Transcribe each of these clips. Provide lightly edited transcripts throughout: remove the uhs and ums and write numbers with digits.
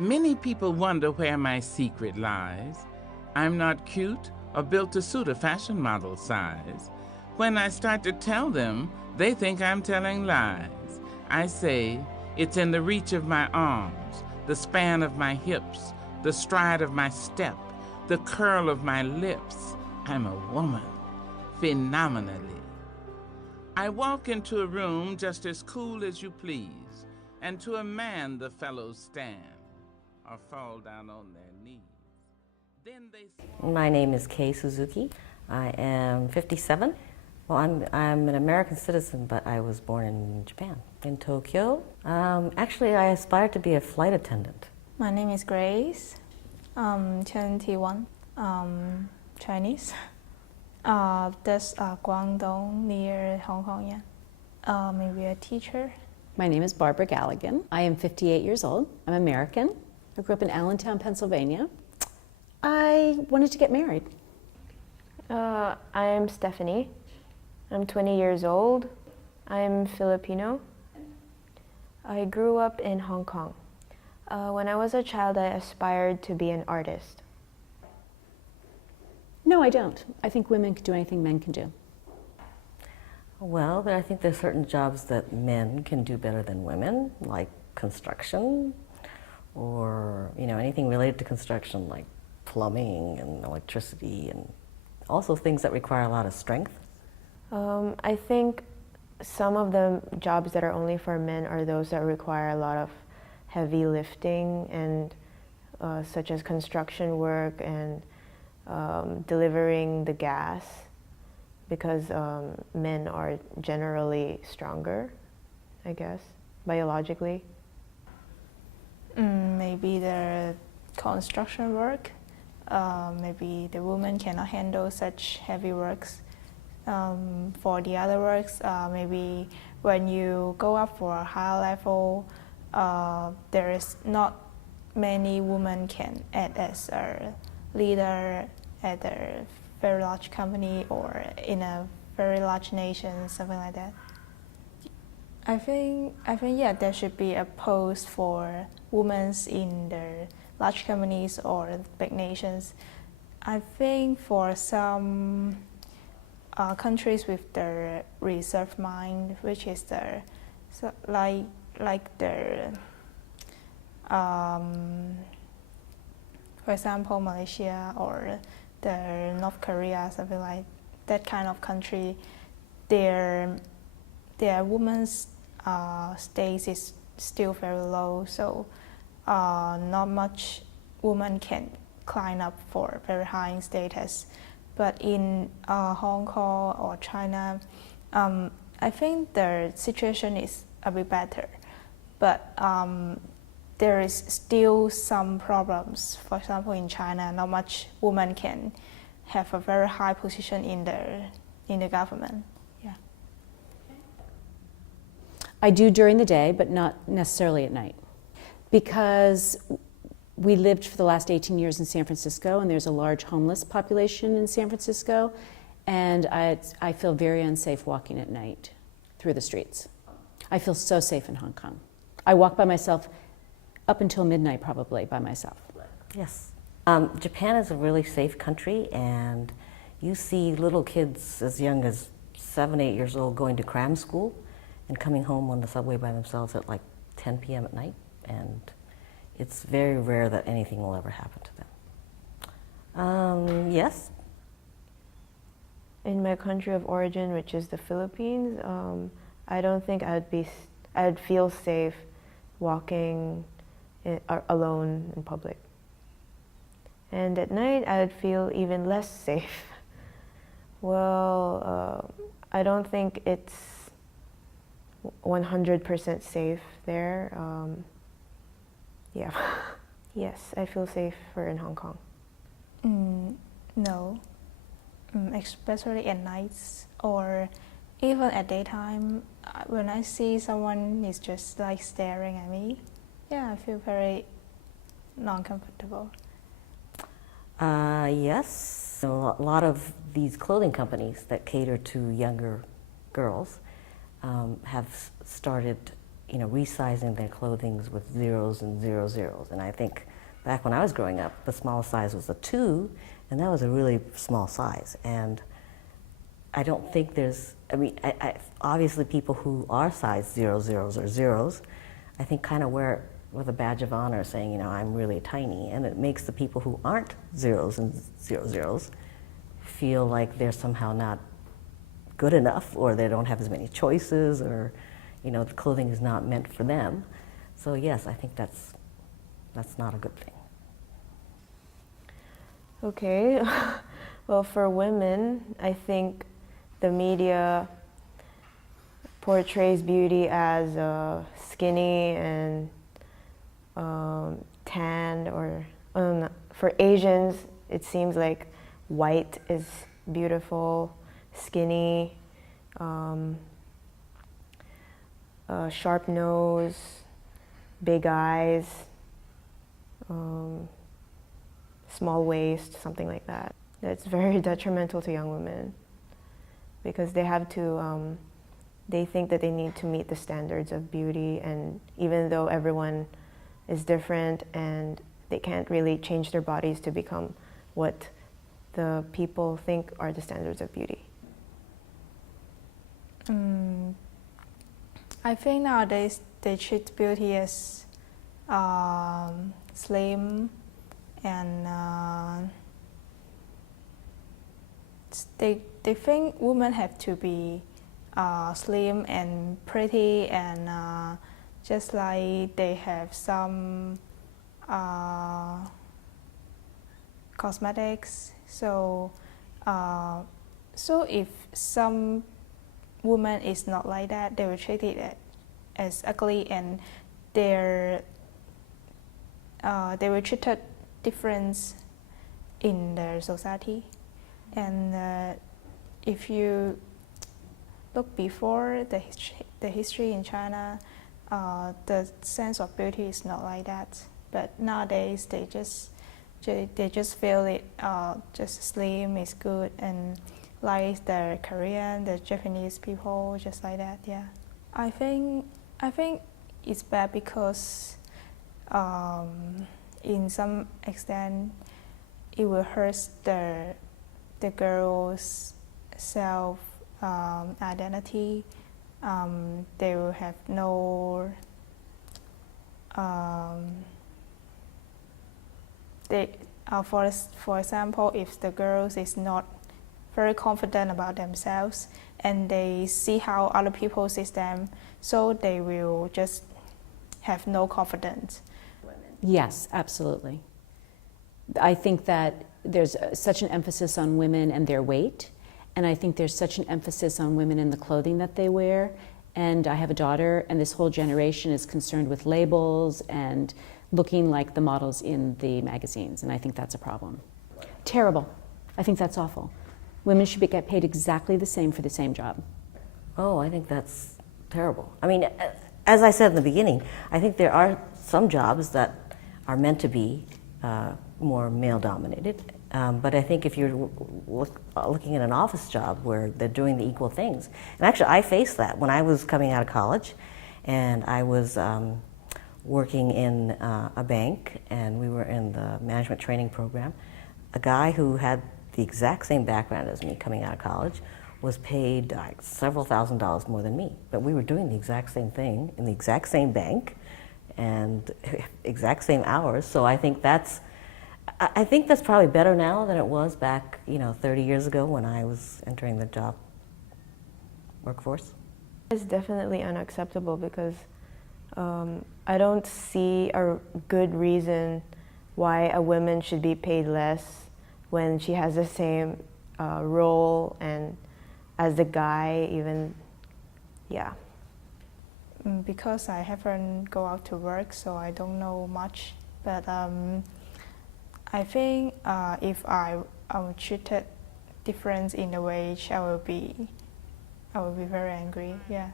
Many people wonder where my secret lies. I'm not cute or built to suit a fashion model size. When I start to tell them, they think I'm telling lies. I say, it's in the reach of my arms, the span of my hips, the stride of my step, the curl of my lips. I'm a woman, phenomenally. I walk into a room just as cool as you please, and to a man the fellows stand or fall down on their knees. Then they... My name is Kei Suzuki. I am 57. Well, I'm an American citizen, but I was born in Japan, in Tokyo. Actually, I aspired to be a flight attendant. My name is Grace. 21. Chinese. That's Guangdong, near Hong Kong, yeah. Maybe a teacher. My name is Barbara Galligan. I am 58 years old. I'm American. I grew up in Allentown, Pennsylvania. I wanted to get married. I am Stephanie. I'm 20 years old. I'm Filipino. I grew up in Hong Kong. When I was a child, I aspired to be an artist. No, I don't. I think women can do anything men can do. Well, I think there's certain jobs that men can do better than women, like construction, or anything related to construction, like plumbing and electricity, and also things that require a lot of strength. I think some of the jobs that are only for men are those that require a lot of heavy lifting, and such as construction work and delivering the gas, because men are generally stronger, I guess, biologically. Maybe the construction work. Maybe the woman cannot handle such heavy works. For the other works, maybe when you go up for a higher level, there is not many women can act as a leader at a very large company or in a very large nation, something like that. I think yeah, there should be a post for women in the large companies or big nations. I think for some countries with the reserve mind, which is the for example Malaysia or the North Korea, something like that kind of country, their women's status is still very low, so not much women can climb up for very high status. But in Hong Kong or China, I think the situation is a bit better. But there is still some problems. For example, in China, not much women can have a very high position in the government. Yeah. I do during the day, but not necessarily at night. Because we lived for the last 18 years in San Francisco, and there's a large homeless population in San Francisco, and I feel very unsafe walking at night through the streets. I feel so safe in Hong Kong. I walk by myself up until midnight, probably, by myself. Yes. Japan is a really safe country, and you see little kids as young as 7, 8 years old going to cram school and coming home on the subway by themselves at like 10 p.m. at night, and it's very rare that anything will ever happen to them. Yes? In my country of origin, which is the Philippines, I don't think I'd feel safe walking alone in public. And at night, I'd feel even less safe. Well, I don't think it's 100% safe there. Yeah. Yes, I feel safer in Hong Kong. No, especially at nights or even at daytime. When I see someone is just like staring at me, yeah, I feel very non-comfortable. Yes. A lot of these clothing companies that cater to younger girls have started resizing their clothing with zeros and zeros. And I think back when I was growing up, the smallest size was a 2, and that was a really small size. And I don't think there's, obviously people who are size 00s or zeros, I think kind of wear it with a badge of honor saying, I'm really tiny. And it makes the people who aren't zeros and zeros feel like they're somehow not good enough, or they don't have as many choices, or the clothing is not meant for them. So yes, I think that's not a good thing. Okay, well, for women, I think the media portrays beauty as skinny and tanned, or for Asians, it seems like white is beautiful, skinny, sharp nose, big eyes, small waist, something like that. That's very detrimental to young women because they have to, they think that they need to meet the standards of beauty, and even though everyone is different and they can't really change their bodies to become what the people think are the standards of beauty. I think nowadays they treat beauty as slim, and they think women have to be slim and pretty, and just like they have some cosmetics. So if some woman is not like that, they will treat it as ugly, and they will treat it different in their society. And if you look before the history in China, the sense of beauty is not like that. But nowadays they just feel it just slim is good, and like the Korean, the Japanese people, just like that. Yeah, I think it's bad because in some extent it will hurt the girl's self identity. They will have no for example, if the girls is not very confident about themselves and they see how other people see them, so they will just have no confidence. Yes, absolutely. I think that there's such an emphasis on women and their weight, and I think there's such an emphasis on women and the clothing that they wear. And I have a daughter, and this whole generation is concerned with labels and looking like the models in the magazines, and I think that's a problem. Terrible. I think that's awful. Women should get paid exactly the same for the same job. Oh, I think that's terrible. I mean, as I said in the beginning, I think there are some jobs that are meant to be more male-dominated. But I think if you're looking at an office job where they're doing the equal things, and actually I faced that when I was coming out of college, and I was working in a bank, and we were in the management training program. A guy who had the exact same background as me coming out of college was paid several $1,000s more than me, but we were doing the exact same thing in the exact same bank and exact same hours. So I think that's probably better now than it was back 30 years ago when I was entering the job workforce. It's definitely unacceptable because I don't see a good reason why a woman should be paid less when she has the same role and as the guy even, yeah. Because I haven't go out to work, so I don't know much. But I think if I am treated different in the wage, I will be very angry. Yeah.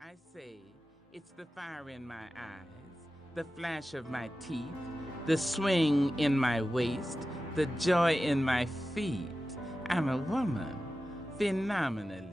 I say it's the fire in my eyes, the flash of my teeth, the swing in my waist, the joy in my feet. I'm a woman, phenomenally.